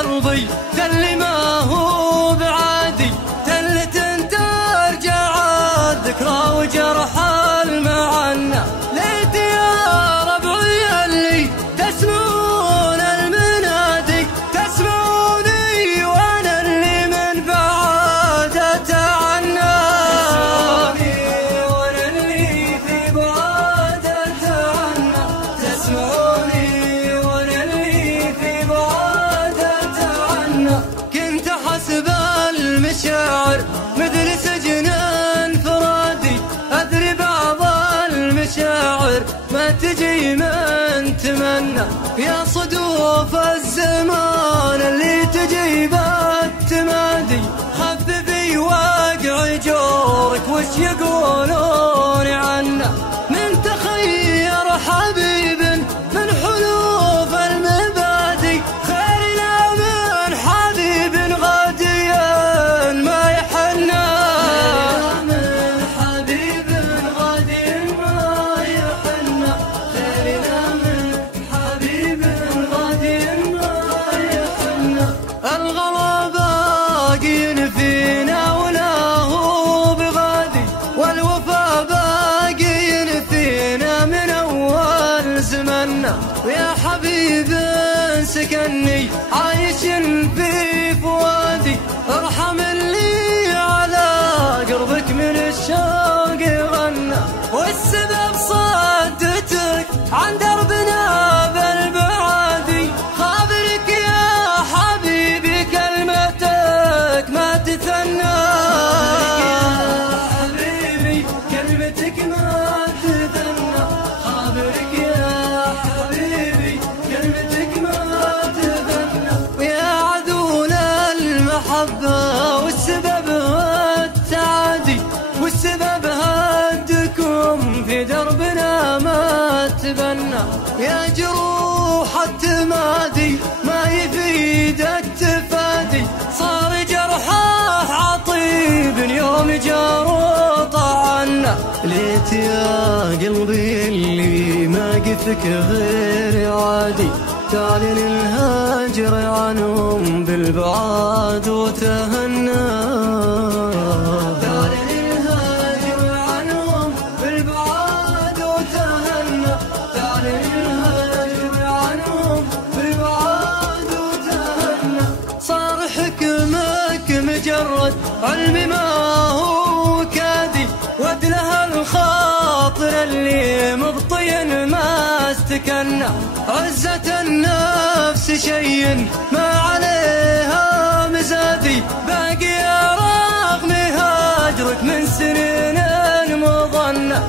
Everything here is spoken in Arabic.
قلبي تل ما هو بعادي، تلت انت ارجع الذكرى وجرح المعنى. ليت يا ربعي اللي تسمعون المنادي، تسمعوني وانا اللي من بعد اتعنى، وانا اللي في بعد اتعنى، تسمعوني وانا اللي في بعد اتعنى. كنت حسب المشاعر مثل سجن انفرادي، ادري بعض المشاعر ما تجي من تمنى. يا صدوف الزمان اللي تجي بالتمادي، خففي واقع جورك وش يقولون عنا. من تخير حبيب من حلوف المبادئ، خيرنا من حبيب غاديا ما يحنى، من حبيب غاديا ما يحنى، خيرنا من حبيب غاديا ما يحنى. الغلا باقي فينا ولا هو بغادي، والوفا باقي فينا من اول زمنا. ويا حبيب سكني عايش في فؤادي، ارحم اللي على قربك من الشوق غنى. والسبب صدتك عن دربنا بالبعادي، خابرك يا حبيبي كلمتك ما تثنى، حبيبي كلمتك ما تثنى، خابرك يا حبيبي كلمتك ما تثنى. ويا عذول المحبة والسبب التعادي، والسبب هدكم في دربنا ما تبنى. يا جروح التمادي ما يفيد التفادي، صار جرحه عطيب يوم جار طعنا. ليت يا قلبي اللي ما قفك غير عادي، تعلن الهاجر عنهم بالبعاد وتهنى، تعلن الهاجر عنهم بالبعاد وتهنى، تعلن الهاجر عنهم بالبعاد وتهنى. صار حكمك مجرد علم ما هو كادي، ودلها الخاطر اللي مبطي ما استكنى. عزة النفس شيء ما عليها مزادي، باقي رغم هاجرك من سنين مظنة.